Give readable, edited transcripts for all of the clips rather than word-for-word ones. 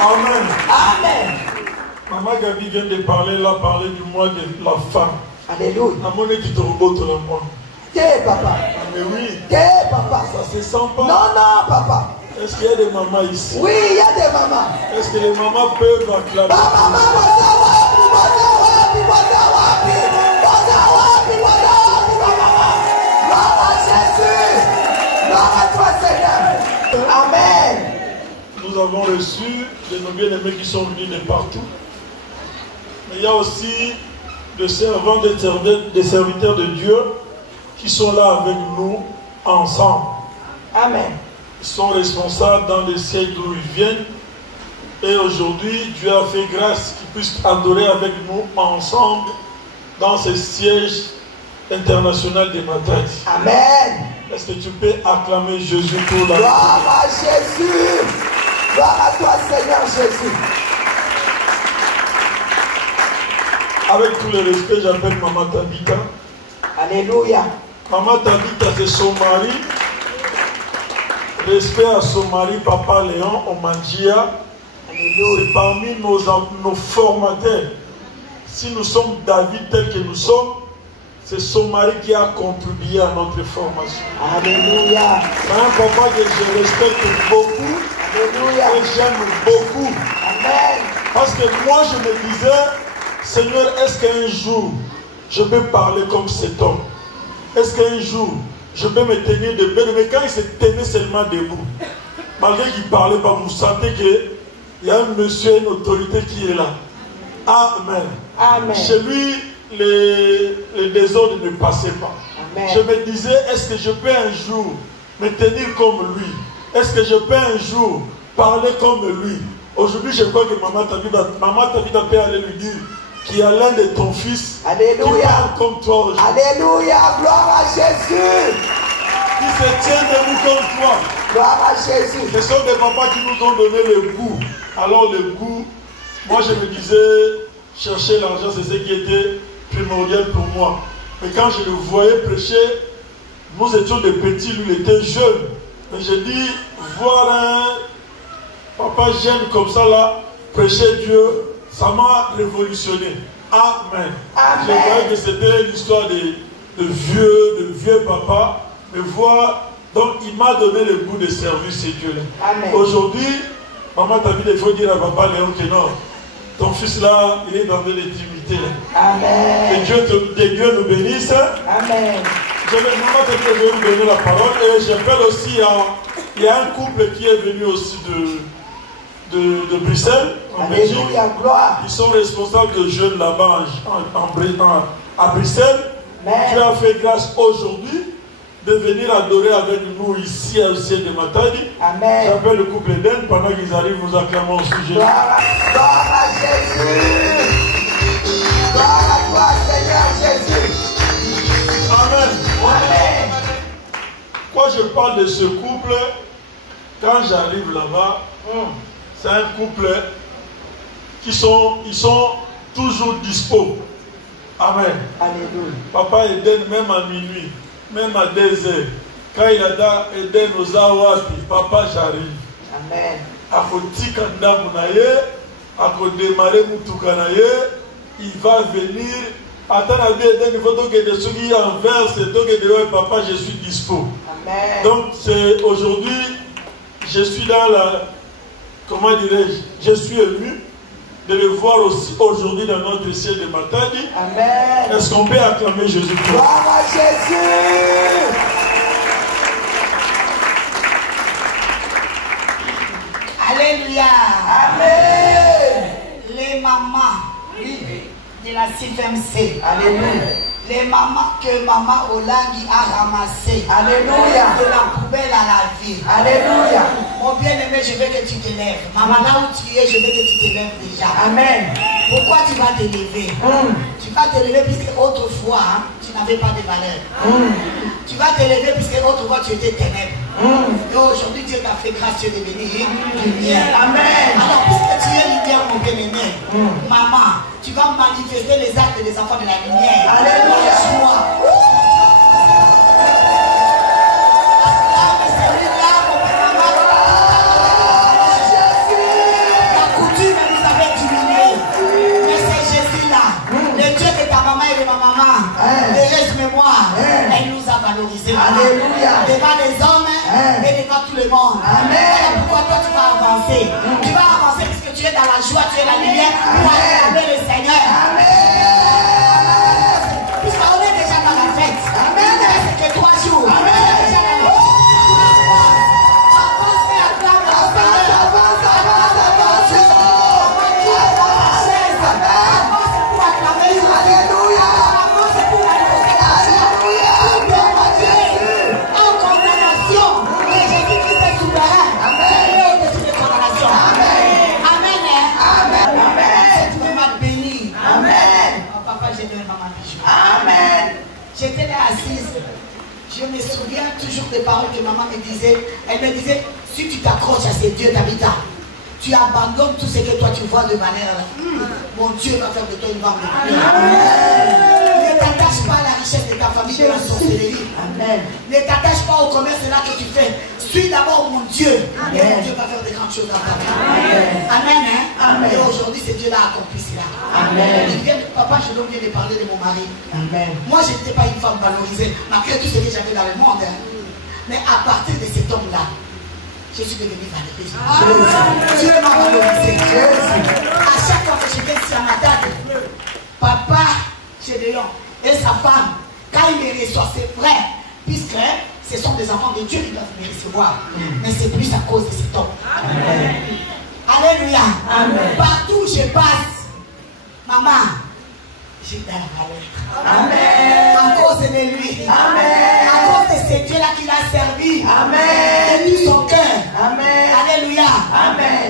Amen. Amen. Maman Gabi vient de parler, elle a parlé du mois de la femme. Alléluia. Papa. Mais oui. Papa. Ça se sent pas. Non, papa. Est-ce qu'il y a des mamans ici? Oui, il y a des mamans. Est-ce que les mamans peuvent acclamer? Amen. Nous avons reçu de nos bien-aimés qui sont venus de partout. Mais il y a aussi des servants, des serviteurs de Dieu qui sont là avec nous ensemble. Amen. Ils sont responsables dans les sièges d'où ils viennent. Et aujourd'hui, Dieu a fait grâce qu'ils puissent adorer avec nous ensemble dans ce siège international de Matadi. Amen. Est-ce que tu peux acclamer Jésus pour la gloire à Jésus. Gloire à toi, Seigneur Jésus. Avec tout le respect, j'appelle Maman Tabitha. Alléluia. Maman Tabitha, c'est son mari. Respect à son mari, Papa Léon Omanjia. C'est parmi nos formateurs. Si nous sommes David tel que nous sommes, c'est son mari qui a contribué à notre formation. Alléluia. C'est un papa que je respecte beaucoup. Alléluia. Et j'aime beaucoup. Amen. Parce que moi je me disais, Seigneur, est-ce qu'un jour je peux parler comme cet homme? Est-ce qu'un jour je peux me tenir debout? Mais quand il se tenait seulement debout, malgré qu'il ne parlait pas, vous sentez qu'il y a un monsieur, une autorité qui est là. Amen. Amen. Chez lui, les désordres ne passaient pas. Amen. Je me disais, est-ce que je peux un jour me tenir comme lui? Est-ce que je peux un jour parler comme lui? Aujourd'hui, je crois que Maman Tabitha peut aller lui dire qu'il y a l'un de ton fils Alléluia. qui parle comme toi aujourd'hui. Alléluia, gloire à Jésus. Qui se tient debout comme toi. Gloire à Jésus. Ce sont des papas qui nous ont donné le goût. Alors le goût, moi je me disais, chercher l'argent, c'est ce qui était primordial pour moi. Mais quand je le voyais prêcher, nous étions des petits, lui il était jeune. Mais j'ai dit, voir un papa jeune comme ça là, prêcher Dieu, ça m'a révolutionné. Amen. Amen. Je croyais que c'était l'histoire de vieux papa. Mais voir, donc il m'a donné le goût de servir ces dieux-là. Aujourd'hui, Maman Tabitha, il faut dire à Papa Léon que non, ton fils là, il est dans l'intimité. Amen. Que Dieu nous bénisse. Amen. Maman Tabitha, je vais vous donner la parole. Et j'appelle aussi, il y a un couple qui est venu aussi de Bruxelles, en Belgique. Ils sont responsables de jeunes là-bas à Bruxelles. Dieu a fait grâce aujourd'hui de venir adorer avec nous ici au ciel de Matadi. J'appelle le couple d'Eden. Pendant qu'ils arrivent, nous acclamons au sujet. Gloire à Jésus. Gloire à toi, Seigneur Jésus. Amen. Amen. Quand je parle de ce couple, quand j'arrive là-bas, c'est un couple ils sont toujours dispo. Amen. Alléluia. Papa Eden, même à minuit, même à 2 heures, quand il a dit Eden aux Awapi, papa j'arrive. Amen. A kotika ndamu na ye, a kodémarrer mutuka na ye, il va venir. Attends à Eden, il faut donc que des souris en verse, donc que papa je suis dispo. Amen. Donc c'est aujourd'hui, je suis dans la, comment dirais-je, je suis ému de le voir aussi aujourd'hui dans notre ciel de Matadi. Amen. Est-ce qu'on peut acclamer Jésus? Gloire à Jésus. Alléluia. Amen. Les mamans de la CFMC. Alléluia. Les mamans que maman Olangi a ramassées. Alléluia. De la poubelle à la ville. Alléluia. Mon bien-aimé, je veux que tu te lèves. Maman, là où tu es, je veux que tu te lèves déjà. Amen. Pourquoi tu vas te lever? Tu vas te lever puisque autrefois, tu n'avais pas de valeur. Tu vas te lever puisque autrefois tu étais ténèbres. Et aujourd'hui, Dieu t'a fait grâce, tu es devenu lumière. Amen. Alors, puisque tu es lumière, mon bien-aimé, maman, tu vas manifester les actes des enfants de la lumière. Alléluia. Joie. Alléluia. Devant les hommes et devant tout le monde. Amen. Pourquoi toi tu vas avancer? Tu vas avancer parce que tu es dans la joie, tu es dans la lumière pour acclamer le Seigneur. Puisqu'on est déjà dans la fête. Amen. C'est que 3 jours. Amen. J'étais là assise. Je me souviens toujours des paroles que maman me disait. Elle me disait, si tu t'accroches à ces dieux d'habitat, tu abandonnes tout ce que toi tu vois de valeur. Mon Dieu va faire de toi une vente de prière. Ne t'attache pas à la richesse de ta famille, de la sorcellerie. Ne t'attache pas au commerce là que tu fais. Suis d'abord mon Dieu. Et mon Dieu va faire de grandes choses dans ta vie. Amen. Et aujourd'hui, ce Dieu-là a accompli cela. Papa, je dois bien de parler de mon mari. Moi, je n'étais pas une femme valorisée, malgré tout ce que j'avais dans le monde. Mais à partir de cet homme-là, je suis devenue valorisée. Dieu m'a valorisé. À chaque fois que j'étais sur ma table, papa, chez Léon, et sa femme, quand ils me reçoivent, c'est vrai, puisque ce sont des enfants de Dieu qui doivent me recevoir. Mais c'est plus à cause de cet homme. Alléluia. Partout où je passe, maman, j'ai de la valeur. À cause de lui. À cause de ce Dieu-là qui l'a servi. De tout son cœur. Alléluia.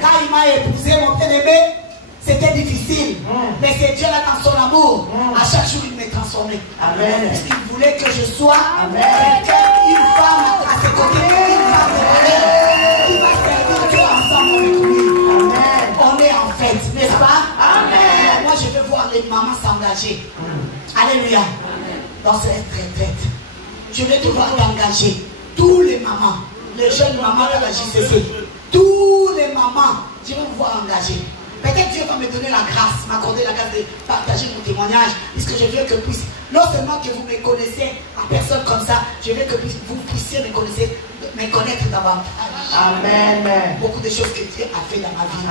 Quand il m'a épousé, mon bien-aimé, c'était difficile. Mais c'est Dieu-là dans son amour. À chaque jour, il m'a transformé. Parce qu'il voulait que je sois une femme à ses côtés. Une femme de valeur. Qui va servir Dieu ensemble avec lui. On est en fête, n'est-ce pas? Moi, je veux voir les mamans s'engager. Alléluia. Dans cette retraite. Je vais te voir t'engager. Tous les mamans, les jeunes mamans de la JCC, tous les mamans, je vais vous voir engager. Peut-être Dieu va me donner la grâce, m'accorder la grâce de partager mon témoignage, puisque je veux que non seulement que vous me connaissez à personne comme ça, je veux que vous puissiez me connaître davantage. Beaucoup de choses que Dieu a fait dans ma vie.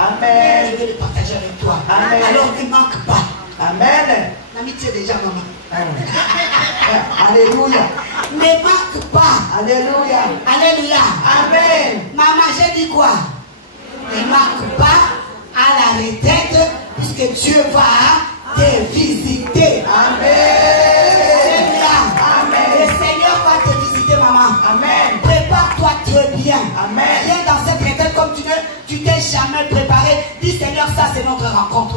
Je vais les partager avec toi. Alors ne manque pas. L'amitié déjà, maman. Alléluia. Ne manque pas. Alléluia. Maman, j'ai dit quoi? Ne manque pas à la retraite, puisque Dieu va te visiter. Le Seigneur va te visiter, maman. Prépare-toi très bien. Viens dans cette retraite comme tu t'es jamais préparé. Dis Seigneur, ça c'est notre rencontre.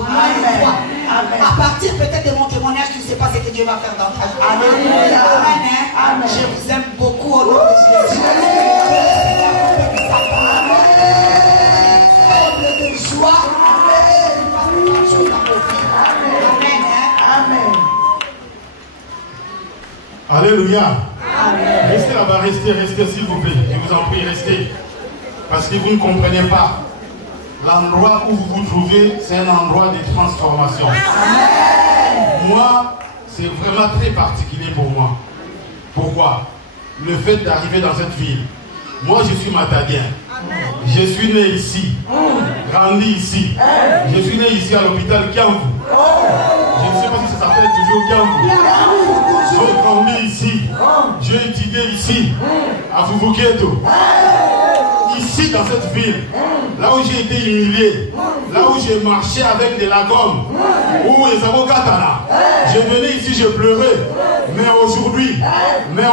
À partir peut-être de mon témoignage, tu ne sais pas ce que Dieu va faire dans ta vie. Amen. Je vous aime beaucoup au nom de Jésus. Alléluia. Restez là-bas, restez s'il vous plaît. Je vous en prie, restez. Parce que vous ne comprenez pas. L'endroit où vous vous trouvez, c'est un endroit de transformation. Moi, c'est vraiment très particulier pour moi. Pourquoi? Le fait d'arriver dans cette ville. Moi, je suis matadien. Je suis né ici, grandi ici. Je suis né ici à l'hôpital Kiambu. Je ne sais pas si ça s'appelle toujours Kiambu. J'ai grandi ici. J'ai étudié ici, à Fufuketo. Ici, dans cette ville, là où j'ai été humilié, là où j'ai marché avec de la gomme, où les avocats là, je venais ici, je pleurais. Mais aujourd'hui, le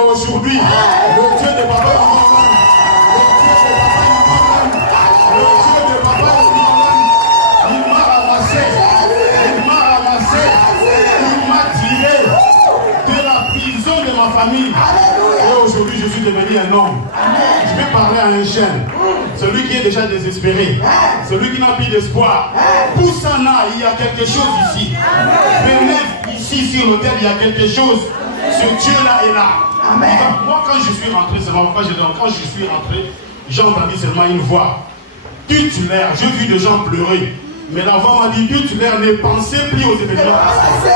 Dieu de papa il m'a ramassé, il m'a tiré de la prison de ma famille. Et aujourd'hui, je suis devenu un homme. Je vais parler à un jeune, celui qui est déjà désespéré, celui qui n'a plus d'espoir. Poussana, il y a quelque chose ici. Venez ici sur l'autel, il y a quelque chose. Ce Dieu-là est là. Donc, moi, quand je suis rentré, j'ai entendu seulement une voix. Titulaire, j'ai vu des gens pleurer. Mais la voix m'a dit, titulaire, ne pensez plus aux événements passés.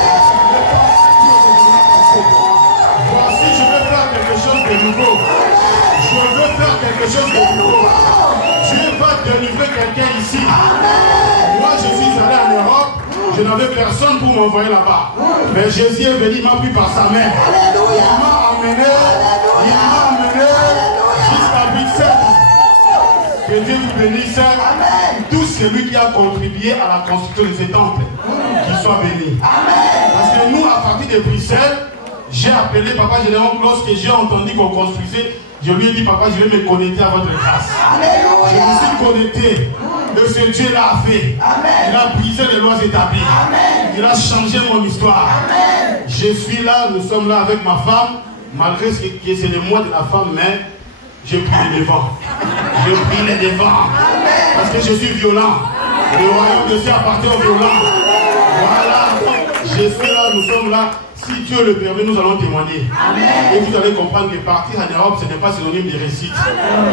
Voici, je vais faire quelque chose de nouveau. Je veux faire quelque chose de nouveau. Dieu va délivrer quelqu'un ici. Moi, je suis allé en Europe. Je n'avais personne pour m'envoyer là-bas. Mais Jésus est venu, il m'a pris par sa main. Il m'a amené jusqu'à Bruxelles. Que Dieu vous bénisse. Tout celui qui a contribué à la construction de ce temple, qu'il soit béni. Parce que nous, à partir de Bruxelles, j'ai appelé Papa Général lorsque j'ai entendu qu'on construisait. Je lui ai dit, papa, je vais me connecter à votre grâce. Je me suis connecté. Et ce Dieu-là a fait. Il a brisé les lois établies. Il a changé mon histoire. Je suis là, nous sommes là avec ma femme. Malgré ce que c'est le mois de la femme, mais j'ai pris les devants. J'ai pris les devants. Parce que je suis violent. Le royaume de Dieu appartient aux violents. Voilà. Je suis là, nous sommes là. Si Dieu le permet, nous allons témoigner. Et vous allez comprendre que partir en Europe, ce n'est pas synonyme de réussite.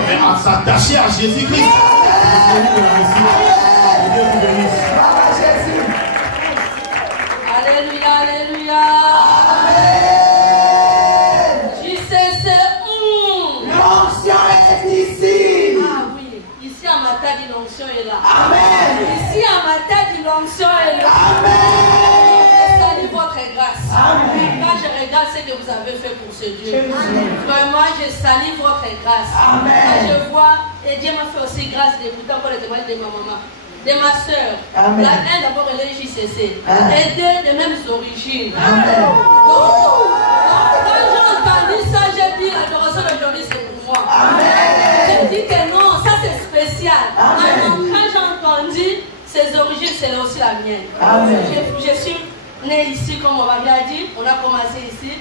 Mais à s'attacher à Jésus-Christ, c'est synonyme de la réussite. Dieu vous bénisse. Alléluia, alléluia. JCC. L'onction est ici. Ah oui, ici à Matadi, l'onction est là. Amen. Ici à Matadi, l'onction est là. Amen. Votre grâce. Amen. Quand je regarde ce que vous avez fait pour ce Dieu, vraiment je salue votre grâce. Amen. Quand je vois, et Dieu m'a fait aussi grâce d'écouter encore les témoignages de ma maman, de ma soeur. La reine d'abord elle est JCC. Et deux des mêmes origines. Amen. Donc, quand j'ai entendu ça, j'ai dit l'adoration d'aujourd'hui c'est pour moi. J'ai dit que non, ça c'est spécial. Quand j'ai entendu ses origines, c'est aussi la mienne. Je suis né ici, comme on m'avait dit, on a commencé ici.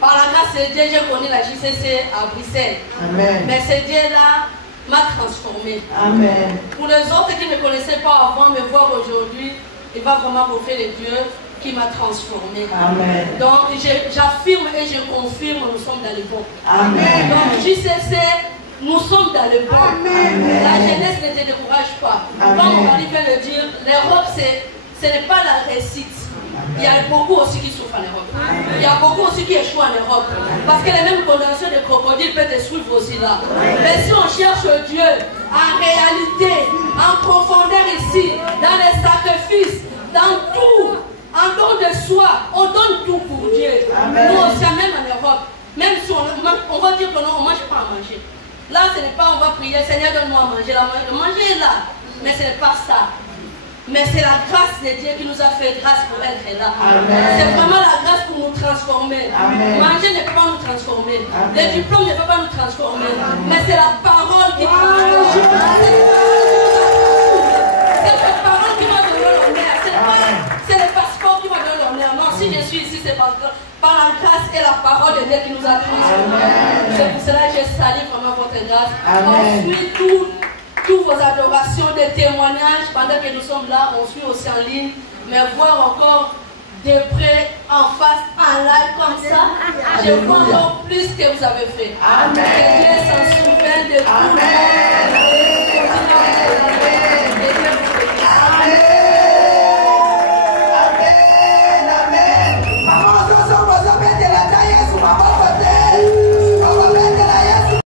Par la grâce de Dieu, j'ai connu la JCC à Bruxelles. Amen. Mais ce Dieu-là m'a transformé. Amen. Pour les autres qui ne me connaissaient pas avant, me voir aujourd'hui, il va vraiment profiter de Dieu qui m'a transformé. Amen. Donc j'affirme et je confirme, nous sommes dans le bon. Amen. Donc JCC, nous sommes dans le bon. Amen. La jeunesse ne te décourage pas. Amen. Comme on va le dire, l'Europe, ce n'est pas la réussite. Il y a beaucoup aussi qui souffrent en Europe. Il y a beaucoup aussi qui échouent en Europe. Parce que les mêmes condamnations de crocodiles peuvent te suivre aussi là. Mais si on cherche Dieu en réalité, en profondeur ici, dans les sacrifices, dans tout, en don de soi, on donne tout pour Dieu. Amen. Nous aussi, même en Europe, même si on va dire que non, on ne mange pas à manger. Là, ce n'est pas on va prier, Seigneur, donne-moi à manger. Le manger est là, mais ce n'est pas ça. Mais c'est la grâce de Dieu qui nous a fait grâce pour être là. C'est vraiment la grâce pour nous transformer. Amen. Manger ne peut pas nous transformer. Amen. Le diplôme ne peut pas nous transformer. Mais c'est la parole qui transforme. C'est la parole qui m'a donné l'honneur. C'est le passeport qui m'a donné l'honneur. Non, si je suis ici, c'est par la grâce et la parole de Dieu qui nous a transformés. C'est pour cela que je salue vraiment votre grâce. On suit toutes vos adorations, des témoignages pendant que nous sommes là, on suit aussi en ligne, mais voir encore de près, en face, en live comme ça, je vois encore plus ce que vous avez fait. Amen. Que Dieu s'en souvient de tous